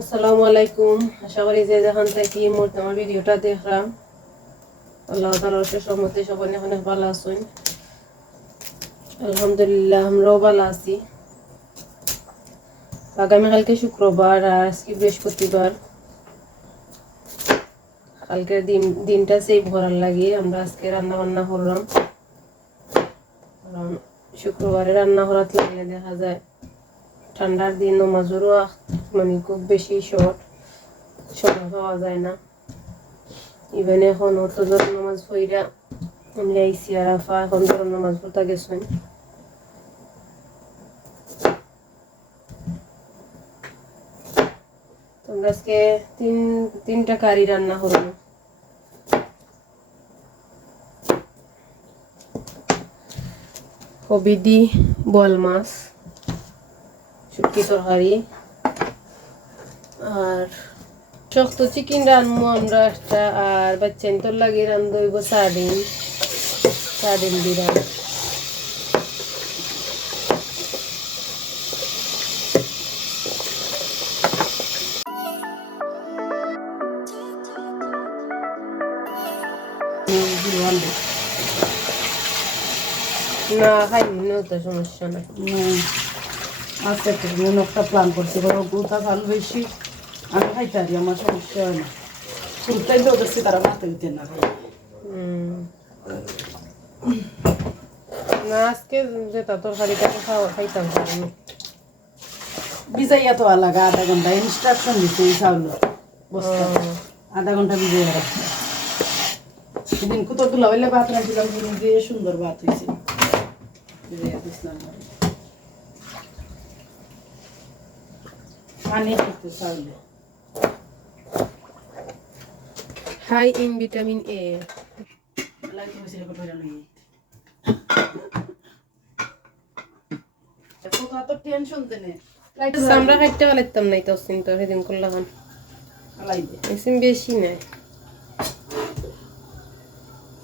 আসসালামু আলাইকুম। আশা করি যে যেখান থেকে মুহূর্তে আমার ভিডিওটা দেখলাম আল্লাহ তাআলার শেষ রহমতে সবাই অনেক ভালো আছেন। আলহামদুলিল্লাহ আমরাও ভালো আছি। আগামীকালকে শুক্রবার আর আজকে বৃহস্পতিবার। কালকের দিনটা সেই ভরার লাগে আমরা আজকে রান্না বান্না করলাম। কারণ শুক্রবারে রান্না করার লাগলে দেখা যায় ঠান্ডার দিন নমাজেরও মানে খুব বেশি সময় পাওয়া যায় না। ইভেন এখন অত জোর নামাজ পড়িরা আমি আইসি আর আফা এখন জোর নামাজ পড়তে গেছেন। তোমরা আজকে তিনটা কারি রান্না করবো। কবি দি বল মাছ, শুটকি তরকারি আর শক্ত চিকেন রানবো আমরা একটা, আর বাচ্চান তোর লাগে রান্ধ হইব সারাদিন দিলাম। না খাইনি না, তো সমস্যা নাই। আচ্ছা তুমি একটা প্ল্যান করছি গোটা ভালো বেশি আমি খাইতে পারি, আমার সমস্যা হয় না। ফুলটাই তো দেখছি তারা ভাতে দিতে না খাই না আজকে যেটা তরকারিটাকে খাইতাম পারিনি। ভিজাইয়া তো আলাদা আধা ঘন্টা ইনস্ট্রাকশন দিচ্ছে এই চাউল বস্তা আধা ঘন্টা ভিজাইয়া রাখছি। সেদিন কুতো তুলা হইলে ভাত রাখছিলাম, সেদিন দিয়ে সুন্দর ভাত হয়েছে ভিজাইয়া দিছিলাম। পানি খেতে চাউলে high in vitamin A. Light হয়েছে কত টেনশন দেনে আমরা খাইতে পারতাম নাই তো চিন্তা সেদিন করলাম বেশি নাই।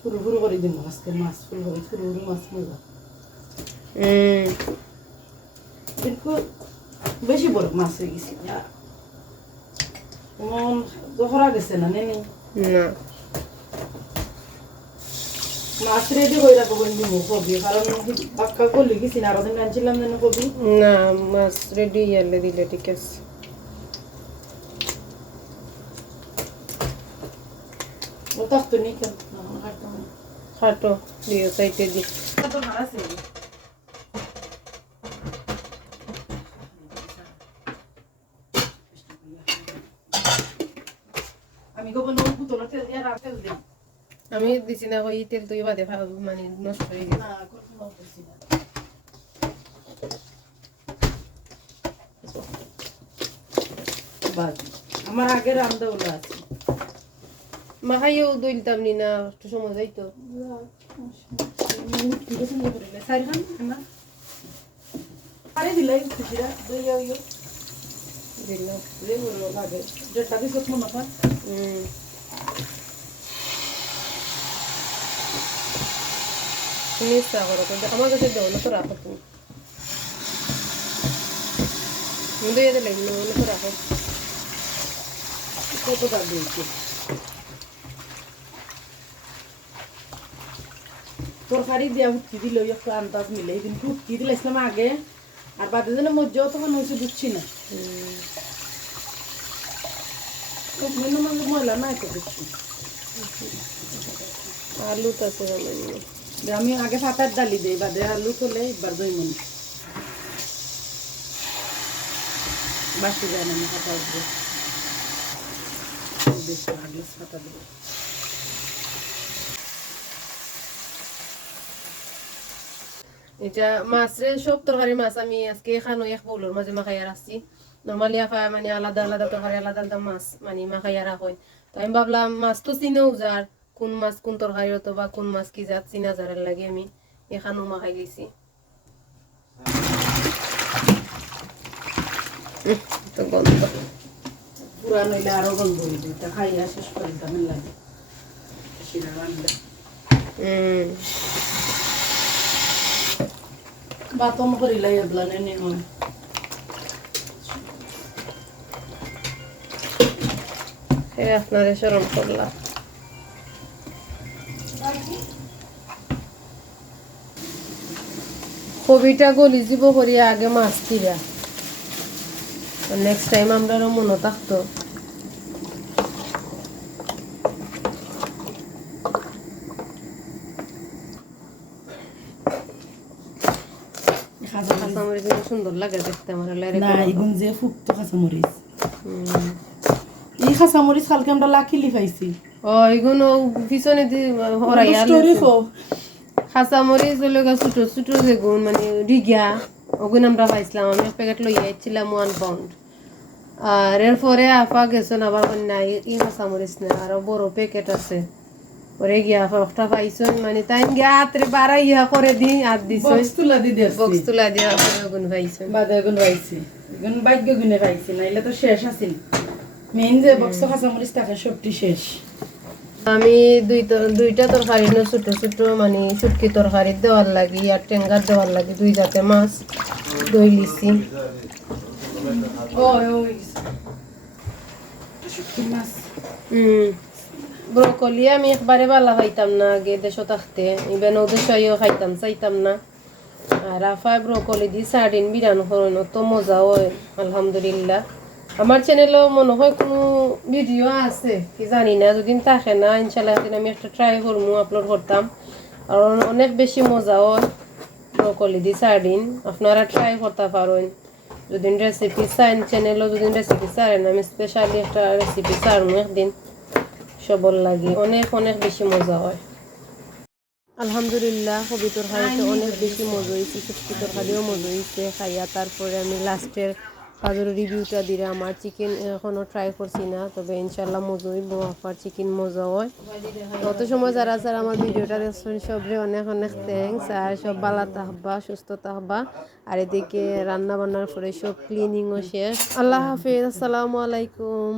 ফুরু ফুরু করে দিন আজকে মাছ ফুল হবে, ফুরু ফুরু মাছ মজা কিন্তু বেশি বড় মাছ হয়ে গেছে জহরা গেছে না নেনি না মাছ রেডি হয়ে রাখবো দিব কবি, কারণ বাক্কা করলে গেছি না আরো দিন আনছিলাম যেন কবি না মাছ রেডি ইয়ালে দিলে ঠিক আছে। ও তখন নেই কেন খাটো দিও সাইটে দি। তো ভাড়া আছে আমি গোবর নৌ পুতলা তেল দিয়ে রাখতে দিই আমি দিছি না ওই তেল তুই বাদে মানে নষ্ট হয়ে গেছে। না কখনো করছি না। বাস আমার আগের রান্না ওলা আছে মাখাইও দইলতাম নি না একটু সময় যাইতো। আরে দিলাই খুশিরা দইয়া ইও দিলাম রে বড় লাগে যেটা দিছ তো মাথা তুমি ইচ্ছা করো কিন্তু আমার কাছে দেও না তো রাখো তুমি দিয়ে দিলে না তো রাখো। কত দাম দিয়েছে তরকারি দিয়া উঠতে দিল একটু আন্দাজ মিলে, কিন্তু উঠতে দিলে ইসলাম আগে আর বাদে যেন মজ্জাও তখন হয়েছে দিচ্ছি না মেনু মানে ময়লা নাই তো দিচ্ছি। আলু তো আছে আমি আগে ফাটার ডালি দিই বাদে আলু তোলে একবার দই মন বাসি যায় না, আমি ফাটা উঠবো বেশি আগলে ফাটা দেবো। এটা মাছের সব তরকারি মাছ আমি আজকে খানো এক বউলোর মাঝে মাখাইয়া রাখছি। নর্মালি আফা মানে আলাদা আলাদা তরকারি আলাদা আলাদা মাছ মানে মাখাইয়া রাখেন। তো আমি ভাবলাম মাছ তো চিনেও যার কোন মাছ কোন তরকারি হতো বা কোন মাছ কি জাত চিনা যার লাগে আমি এখানেও মাখাই গেছি। তো গন্ধ পুরা নইলে আরো গন্ধ হয়ে যায়, তা খাইয়া শেষ করে কেমন লাগে সেটা রান্না বাতম করিলাই এগুলা নেই হয় আপনারে স্মরণ করলাম। কবিটা গলি যাব করি আগে মাছ কিরা, নেক্সট টাইম আমরা মনে থাকতো। কাঁচামরিচ কিন্তু সুন্দর লাগে দেখতে আমার না এগুন যে ফুকতো কাঁচামরিচ, এই কাঁচামরিচ কালকে আমরা লাকিলি পাইছি। ও এগুলো পিছনে হরাইয়া কাঁচামরিচ লগা ছোট ছোট যেগুন মানে ডিগা ওগুন আমরা পাইছিলাম। আমি এক প্যাকেট লইয়া আইছিলাম 1 পাউন্ড। আর এরপরে আপা গেছেন আবার নাই এই কাঁচামরিচ না আরো বড় প্যাকেট আছে, ওরে গিয়া আপা একটা পাইছেন মানে তাই গিয়া হাতরে বাড়াইয়া করে দি আর দিছে বক্স তুলা দি দিছি, বক্স তুলা দিয়া ওগুন পাইছেন। বাদে এগুন পাইছি, এগুন ভাগ্য গুনে পাইছি, নাইলে তো শেষ আছিল। মেইন যে বক্স কাঁচামরিচ থাকে সবটি শেষ। আমি দুইটা তরকারি না ছোট ছোট মানে শুটকি তরকারি দেওয়ার লাগি আর টেঙ্গার দেওয়ার লাগি 2 জাতের মাছ দই লিছি। ব্রোকলি আমি একবারে ভালো খাইতাম না আগে দেশে থাকতে, ইভেন ওদেশও খাইতাম চাইতাম না। আর আফায় ব্রোকলি দিয়ে সার্ডিন বিরান করেন, তো মজা হয় আলহামদুলিল্লাহ। আমার চ্যানেলেও মনে হয় কোনো ভিডিও আছে কি জানি না, যদি থাকে না ইনশাল্লাহ একদিন আমি একটা ট্রাই করবো, আপলোড করতাম। আর অনেক বেশি মজা হয় ব্রোকলি দিয়ে সার্ডিন, আপনারা ট্রাই করতে পারেন। যদি রেসিপি চান চ্যানেলও যদি রেসিপি চান, আমি স্পেশালি একটা রেসিপি চারমু একদিন, সবল লাগে অনেক অনেক বেশি মজা হয় আলহামদুলিল্লাহ। কবি তরকারিতে অনেক বেশি মজা হয়েছে, শুটকি তরকারিও মজা হয়েছে খাইয়া। তারপরে আমি লাস্টের কাজের রিভিউটা দিলে আমার চিকেন এখনও ট্রাই করছি না, তবে ইনশাল্লাহ মজা হইব, আপার চিকেন মজা হয়। তত সময় যারা যারা আমার ভিডিওটা দেখছেন সবরে অনেক অনেক থ্যাংকস। আর সব ভালো থাকবা, সুস্থ থাকবা। আর এদিকে রান্না বান্নার পরে সব ক্লিনিংও শেষ। আল্লাহ হাফিজ, আসসালামু আলাইকুম।